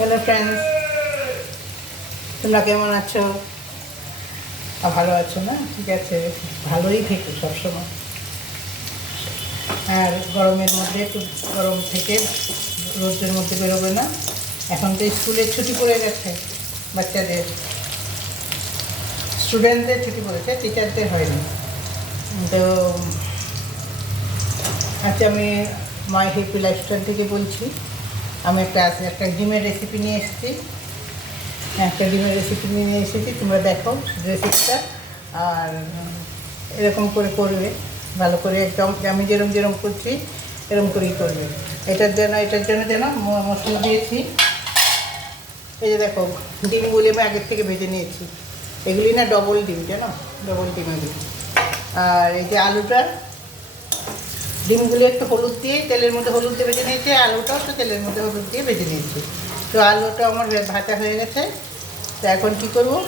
Hello friends, তোমরা কেমন আছো? ভালো আছো না? ঠিক আছে, ভালোই থেকো সবসময়। আর গরমের মধ্যে একটু গরম থেকে রোদের মধ্যে বেরোবে না। এখন তো স্কুলের ছুটি পড়ে গেছে, বাচ্চাদের, স্টুডেন্টদের ছুটি পড়েছে, টিচারদের হয়নি। তো আচ্ছা, আমি মাই হ্যাপি লাইফস্টাইল থেকে বলছি। আমি একটা ডিমের রেসিপি নিয়ে এসেছি। তোমরা দেখো রেসিপিটা। আর এরকম করে করবে, ভালো করে একদম আমি যেরকম করছি এরকম করেই করবে। এটার জন্য যেন মশলা দিয়েছি। এই যে দেখো, ডিমগুলি আমি আগের থেকে ভেজে নিয়েছি। এগুলি না ডবল ডিম, জানো, ডবল ডিম এগুলি। আর এই যে আলুটা, ডিমগুলি একটু হলুদ দিয়ে তেলের মধ্যে হলুদ দিয়ে ভেজে নিয়েছি, আলুটাও একটু তেলের মধ্যে হলুদ দিয়ে ভেজে নিয়েছি। তো আলুটা আমার ভাজা হয়ে গেছে। তো এখন কী করবো,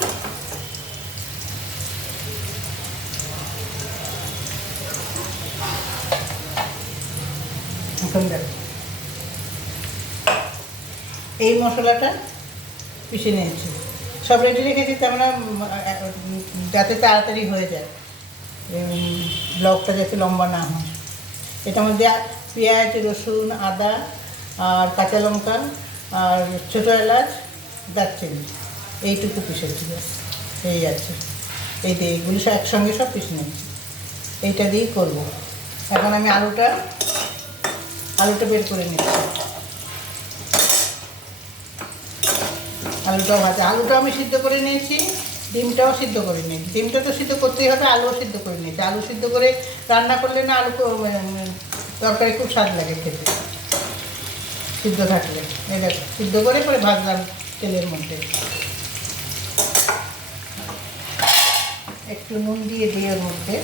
এখন দেখো এই মশলাটা পিষে নিয়েছি, সব রেডি রেখেছি। তো আমরা যাতে তাড়াতাড়ি হয়ে যায়, ব্লগটা যাতে লম্বা না হয়। এটার মধ্যে পেঁয়াজ, রসুন, আদা আর কাঁচা লঙ্কা আর ছোটো এলাচ, দারচিনি, এইটুকু পিষেছি, এই আছে। এই দিয়ে এগুলি সব একসঙ্গে সব পিষে নিচ্ছি, এইটা দিয়েই করবো। এখন আমি আলুটা বের করে নিচ্ছি। আলুটাও আমি সিদ্ধ করে নিয়েছি, ডিমটাও সিদ্ধ করে নিয়েছি। ডিমটা তো সিদ্ধ করতেই হবে, আলুও সিদ্ধ করে নিয়েছি। আলু সিদ্ধ করে রান্না করলে না তরকারি খুব স্বাদ লাগে খেতে, সিদ্ধ থাকলে। এটা সিদ্ধ করে পরে ভাজলাম তেলের মধ্যে। একটু নুন দিয়ে ওর মধ্যে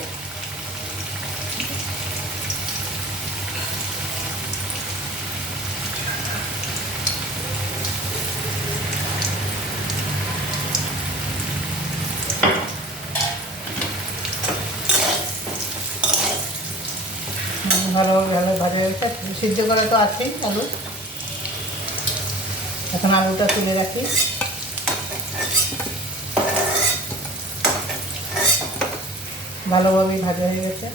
ভালো ভাজা হয়ে গেছে। সিদ্ধ করা তো আছেই আলু। এখন আলুটা তুলে রাখি। ভালোভাবেই ভাজা হয়ে গেছে।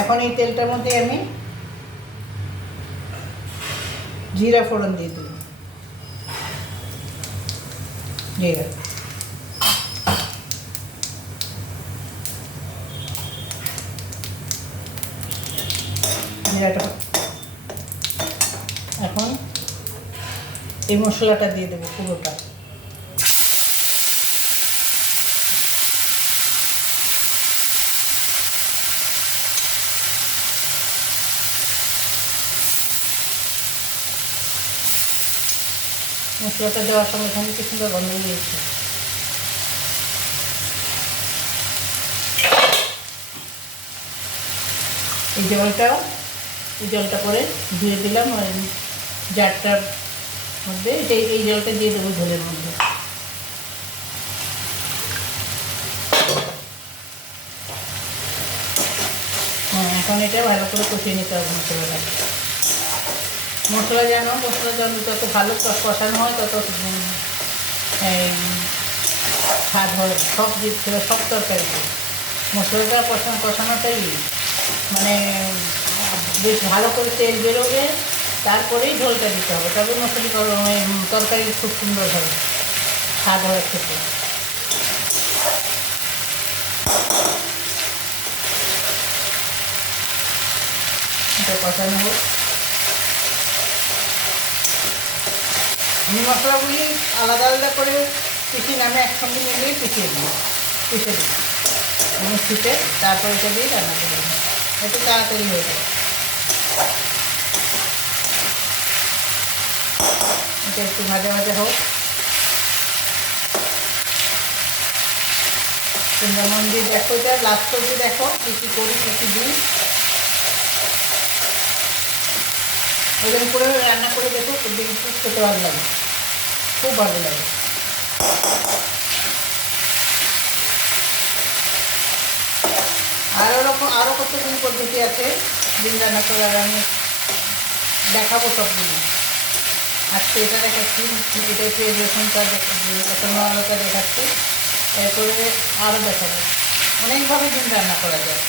এখন এই তেলটার মধ্যে আমি জিরা ফোড়ন দিয়ে দিই। জিরাটা এখন এই মশলাটা দিয়ে দেবো পুরোটা। মশলাটা দেওয়ার সঙ্গে সঙ্গে কি সুন্দর গন্ধ দিয়েছে। এই জলটা করে ধুয়ে দিলাম ওই জারটার মধ্যে। এই জলটা দিয়ে দেবো ঝোলের মধ্যে। হ্যাঁ, এখন এটা ভালো করে কষিয়ে নিতে হবে মশলা যত ভালো কষানো হয় তত স্বাদ হয় সব তরকারিতে। মশলাটা কষানোটাই মানে বেশ ভালো করে তেল বেরোবে, তারপরেই ঝোলটা দিতে হবে, তবে তরকারি খুব সুন্দর হবে, স্বাদ হয় খেতে। এটা কষানো হোক। আমি মশলাগুলি আলাদা আলাদা করে পিষি না, আমি একসঙ্গে মিলিয়ে পিষে দিই মিক্সিতে, তারপর এটা দিয়ে রান্না করে দিই, একটু তাড়াতাড়ি হয়ে যায়। এটা একটু ভাজা হোক। তোমরা মন দিয়ে দেখো, এটা লাস্ট অবধি দেখো কী করি, কী দিই। এরকম করে রান্না করে দেখো, খুব খেতে ভালো লাগে, খুব ভালো লাগে। আরও কতগুলো পদ্ধতি আছে ডিম রান্না করার, আমি দেখাবো সবগুলো। আজকে এটা দেখাচ্ছি, এটা পেঁয়াজ রসুনটা এখনো আলোটা দেখাচ্ছি, এরপরে আরও দেখাবো। অনেকভাবে ডিম রান্না করা যায়।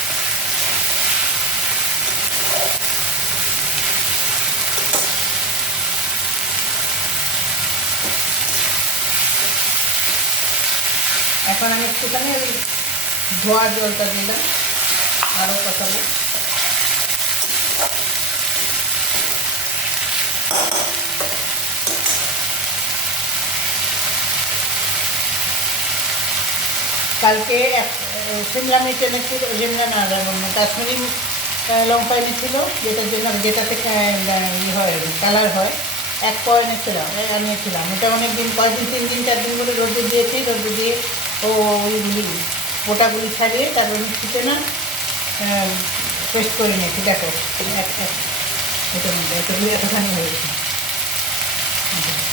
এখন আমি একটুখানি ওই ধোয়ার জলটা দিলাম, আরও কষাবো। কালকে সিমলা মির্চ এনেছিল, সিমলা না কাশ্মীরি লঙ্কা এনেছিল, যেটার জন্য যেটাতে হয় কালার হয়, 1 পাও আনিয়েছিলাম। এটা অনেক দিন, কয়েকদিন 3 দিন 4 দিন করে রোদে দিয়েছি। রোদে দিয়ে ওইগুলি গোটাগুলি ছাড়িয়ে তারপর মিক্সিতে না পেস্ট করে নিয়েছি। দেখো এটার মধ্যে এতগুলি এতখানি হয়েছে।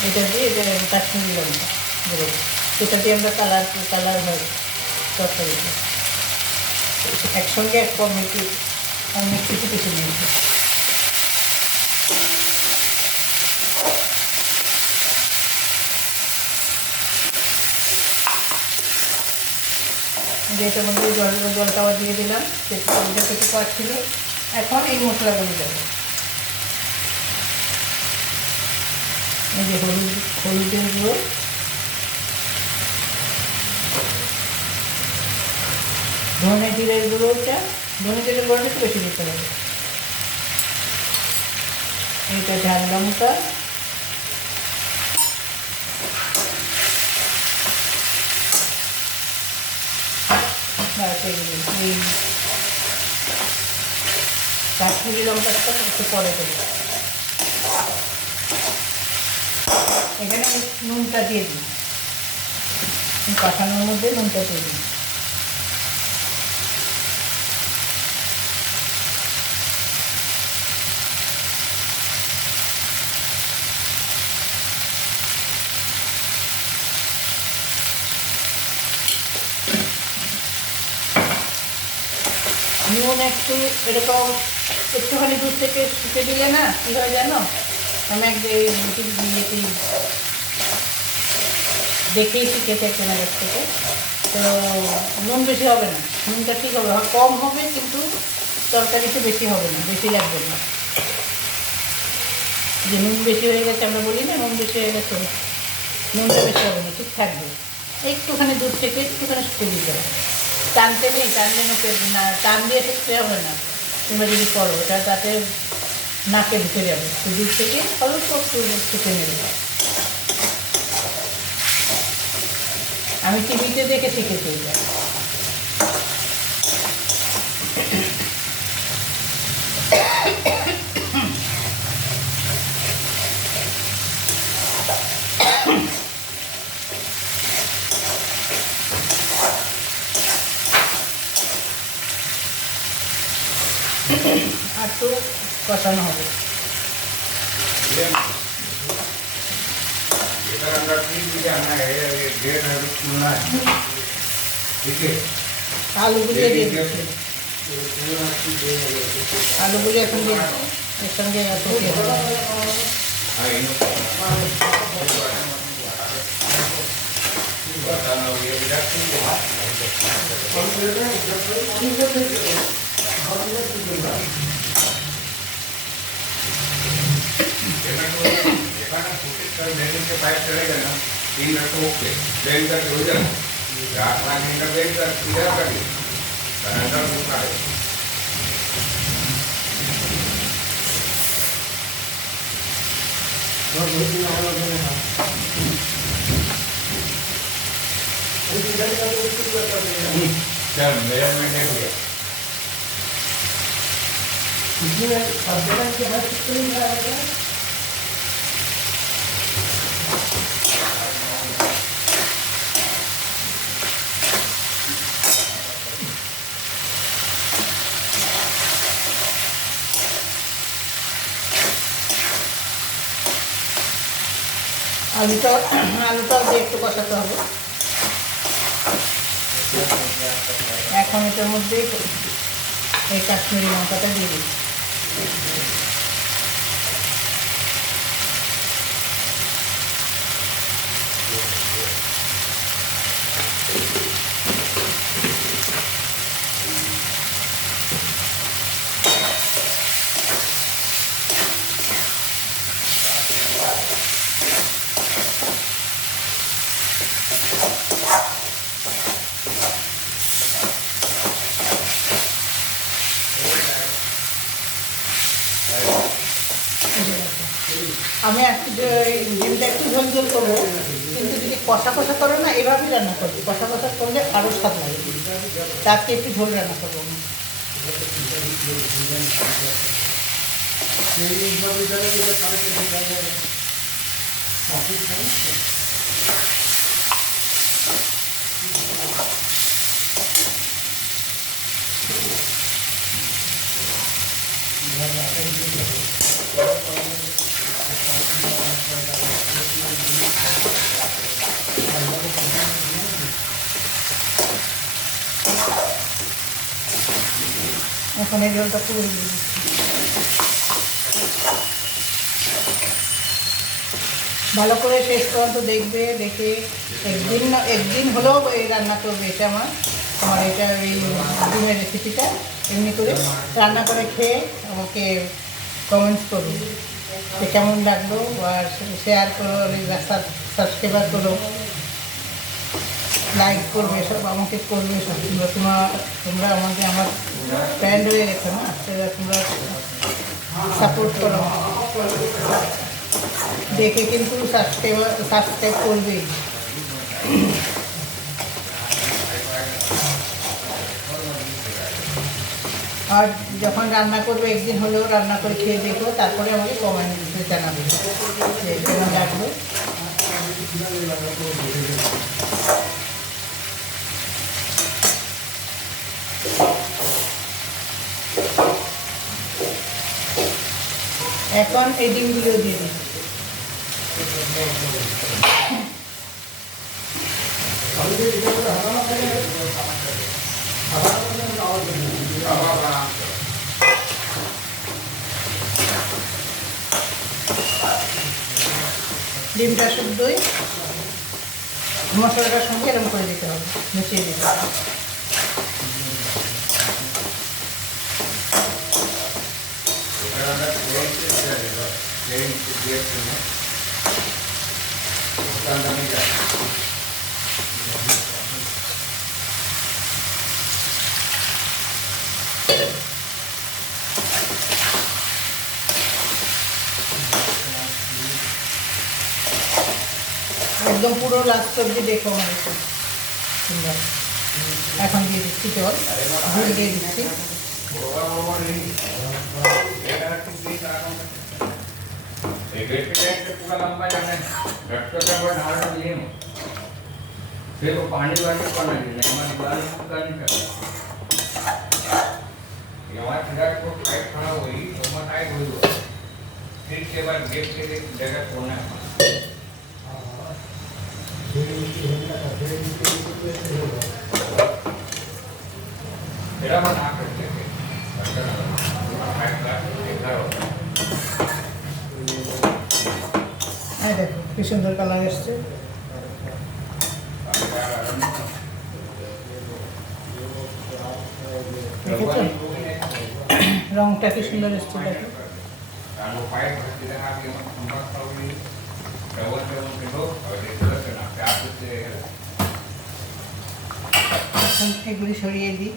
এটা দিয়ে কাশ্মীরি লঙ্কা গুঁড়ো, সেটা দিয়ে আমরা কালার হয় তরকারিতে। একসঙ্গে 1 পাও মিক্সিতে পিষে নিয়েছি। এটার মধ্যে জল খাবার দিয়ে দিলাম, সেটা কিছু পাচ্ছিল। এখন এই মশলাগুলো দেবো। এই যে হলুদের গুঁড়ো, ধনে জিরের গুঁড়োটা, ধনে জিরের গুঁড়োটা একটু বেশি দিতে হবে। এইটা ঝাল লঙ্কা, এই কাশ্মীরি লঙ্কাটা একটু পরে দেবো। এখানে আমি নুনটা দিয়ে দিই, কষানোর মধ্যে নুনটা দিয়ে দিই। নুন একটু এরকম একটুখানি দূর থেকে শুকে দিলে না কী হয় জানো, আমি ইয়েতেই দেখেই শিখেছি একজনের কাছ থেকে। তো নুন বেশি হবে না, নুনটা ঠিক হবে, কম হবে কিন্তু তরকারিতে বেশি হবে না, বেশি লাগবে না। যে নুন বেশি হয়ে গেছে আমরা বলি না, নুন বেশি হয়ে গেছে, নুনটা বেশি হবে না, ঠিক থাকবে। একটুখানি দূর থেকে একটুখানি শুকে দিতে হবে। টানতে নেই, টানলে নোকে না, টান দিয়ে শুকতে হবে না। তোমরা যদি করো ওটা, তাতে নাকে ঢুকে যাবে। দূর থেকে অল্প একটু শুকে নেবে। আমি টিভিতে দেখে শিখেছি এটা। আর তো কষানো হবে। আলুগুলো দিয়ে দিচ্ছি, আলুগুলো এখন দিয়ে এর সঙ্গে पाइप चलेगा ना 3 मिनट को ओके बेल करके हो जाए 8 मिनट बेल कर इधर करिए अंदर निकाले और बहुत दिन और लगे ना इधर का तो कुछ कर दिया चल मेरा में हो गया इसमें सब्जेक्ट के बाद कितने दिन लगेगा আলুটাও দিয়ে একটু কষাতে হবে। এখন এটার মধ্যে এই কাশ্মীরি লঙ্কাটা দিয়ে দিচ্ছি। আমি একটু ডিমটা একটু ঝোল ঝোল করবো, কিন্তু যদি কষা কষা করে না এভাবেই রান্না করবো। কষা কষা করলে আরও স্বাদ লাগে, তাকে একটু ঝোল রান্না করবো আমি। এখন এই ঝোলটা পুরো দিয়ে দিচ্ছি। ভালো করে শেষ পর্যন্ত দেখবে, দেখে একদিন হলেও এই রান্না করবে। এটা আমার এটা এই ডিমের রেসিপিটা এমনি করে রান্না করে খেয়ে আমাকে কমেন্টস করুন যে কেমন লাগলো, আর শেয়ার করো, সাবস্ক্রাইবার করো, লাইক করবে, সব আমাকে করবে সব। তোমরা আমাকে আমার ফ্রেন্ড হয়ে গেছো না, সেটা তোমরা সাপোর্ট করো, দেখে কিন্তু সাবস্ক্রাইব করবেই। আর যখন রান্না করবে একদিন হলেও রান্না করে খেয়ে দেখবো, তারপরে আমাকে কমেন্টে জানাবে যে কেমন লাগবে। এখন এই ডিমগুলো দিয়ে দিই। ডিমটা শুদ্ধই মশলাটার সঙ্গে এরকম করে দিতে হবে, মিশিয়ে দিতে হবে। একদম পুরো লাস্ট অব্দি দেখো আমার এটা সুন্দর। এখন দিয়ে দিচ্ছি জল, ঝুল দিয়ে দিচ্ছি। पूरा लंबा जाना है देखो पानी वानी पड़ना नहीं हमारी बाल का नहीं करता हमारे खिलाड़ी को टाइट खड़ा हुई तो मैं टाइट हुई हुआ फिर के बाद गेट के लिए जगह छोड़ना है मेरा मन आप करते थे হ্যাঁ দেখো কি সুন্দর কালার এসছে। দেখেছো রংটা কি সুন্দর এসছে দেখো। এখন এগুলি সরিয়ে দিই।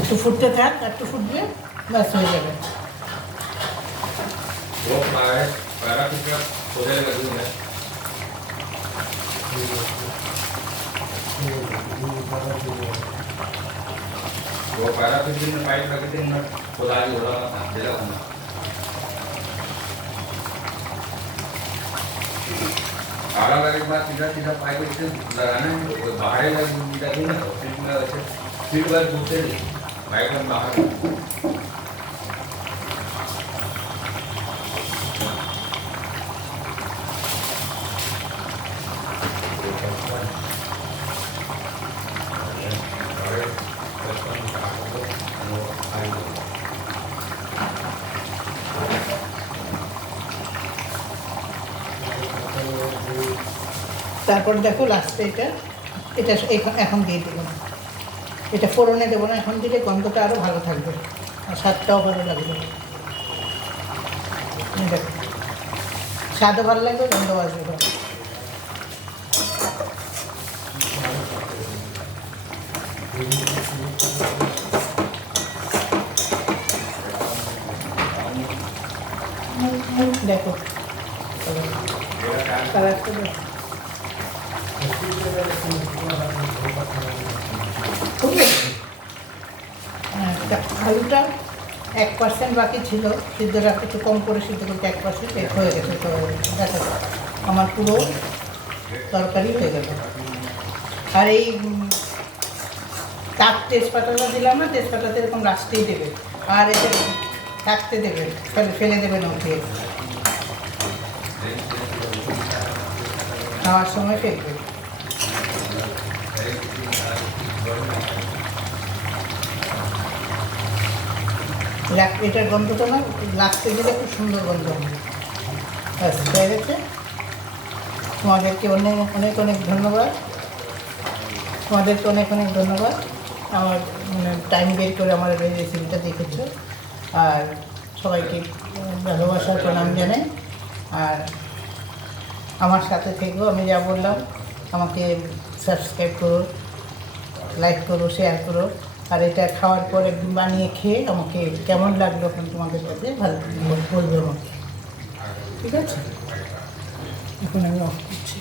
একটু ফুটতে থাক, একটু ফুটবে ব্যাস হয়ে যাবে। वो पैरा पिक्चर खोले लगी है वो पैरा पिक्चर में पाइप लगे थे ना खुदाई हो रहा था दिला होना अलग अलग बात सीधा सीधा पाइप से लगाना है तो बाहर लगी ना तो सीट वाले दूसरे पाइप में बाहर তারপর দেখো লাস্টে এটা এখন দিয়ে দেবো না, এটা ফোড়নে দেবো না, এখন দিলে গন্ধটা আরও ভালো থাকবে আর স্বাদটাও ভালো লাগবে। এই দেখো স্বাদও ভালো লাগবে, গন্ধও আসবে ভালো। দেখো কালারটা দেখো আলুটা 1% বাকি ছিল, সিদ্ধটা একটু কম করে সিদ্ধ করতে 1% হয়ে গেছে। তো দেখো আমার পুরো তরকারি হয়ে গেল। আর এই তার তেজপাতাটা দিলাম না, তেজপাতাতে এরকম লাস্টেই দেবে, আর এটা থাকতে দেবে, ফেলে দেবে না, উঠিয়ে খাওয়ার সময় ফেলবে। এটার গন্ধটা না লাস্টে দিলে খুব সুন্দর গন্ধ হবে। ব্যাস হয়ে গেছে। তোমাদেরকে অনেক অনেক অনেক ধন্যবাদ, তোমাদেরকে অনেক অনেক ধন্যবাদ আমার টাইম বের করে আমার এই রেসিপিটা দেখেছো। আর সবাইকে ভালোবাসার প্রণাম জানাই। আর আমার সাথে থেকেও আমি যা বললাম আমাকে সাবস্ক্রাইব করো, লাইক করো, শেয়ার করো। আর এটা খাওয়ার পর একদিন বানিয়ে খেয়ে আমাকে কেমন লাগলো এখন তোমাদের কাছে ভালো বলবে আমাকে, ঠিক আছে? এখন আমি অফ করছি।